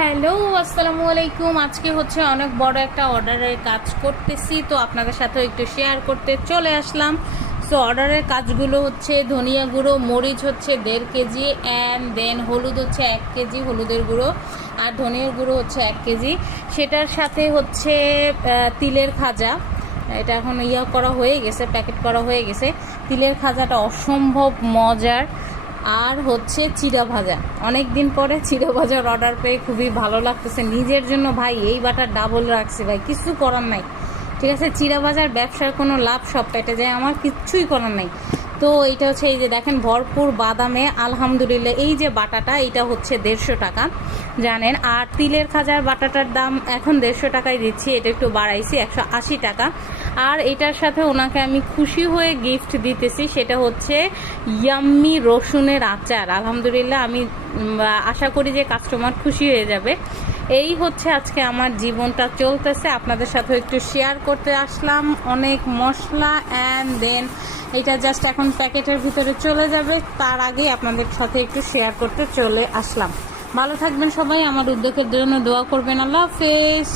Hello, আসসালামু আলাইকুম। আজকে হচ্ছে অনেক বড় একটা অর্ডারের কাজ করতেছি, তো আপনাদের সাথে একটু শেয়ার করতে চলে আসলাম। সো অর্ডারের কাজগুলো হচ্ছে ধনিয়া গুঁড়ো, মরিচ হচ্ছে 1.5 কেজি, অ্যান্ড দেন হলুদ হচ্ছে 1 কেজি, হলুদের গুঁড়ো, আর ধনিয়ার গুঁড়ো হচ্ছে 1 কেজি। সেটার সাথে হচ্ছে তিলের খাজা। এটা এখন করা হয়ে গেছে, প্যাকেট করা হয়ে গেছে। তিলের খাজাটা অসম্ভব মজার। আর হচ্ছে চিড়া ভাজা। অনেক দিন পরে চিড়া ভাজার অর্ডার পেয়ে খুবই ভালো লাগতেছে। নিজের জন্য ভাই এই বাটার ডাবল রাখছি ভাই, কিছু করার নাই। ঠিক আছে, চিড়া ভাজার ব্যবসার কোনো লাভ সব পেটে যায়, আমার কিচ্ছুই করার নাই। তো এইটা হচ্ছে, এই যে দেখেন ভরপুর বাদামে আলহামদুলিল্লাহ। এই যে বাটাটা, এটা হচ্ছে 150 টাকা জানেন। আর তিলের খাজার বাটাটার দাম এখন 150 টাকায় দিচ্ছি, এটা একটু বাড়াইছি 180 টাকা। আর এটার সাথে ওনাকে আমি খুশি হয়ে গিফট দিতেছি, সেটা হচ্ছে ইয়াম্মি রসুনের আচার। আলহামদুলিল্লাহ, আমি আশা করি যে কাস্টমার খুশি হয়ে যাবে। এই হচ্ছে আজকে আমার জীবনটা চলতেছে, আপনাদের সাথে একটু শেয়ার করতে আসলাম। অনেক মশলা, অ্যান্ড দেন এটা জাস্ট এখন প্যাকেটের ভিতরে চলে যাবে, তার আগে আপনাদের সাথে একটু শেয়ার করতে চলে আসলাম। ভালো থাকবেন সবাই, আমার উদ্যোগের জন্য দোয়া করবেন। আল্লাহ হাফেজ।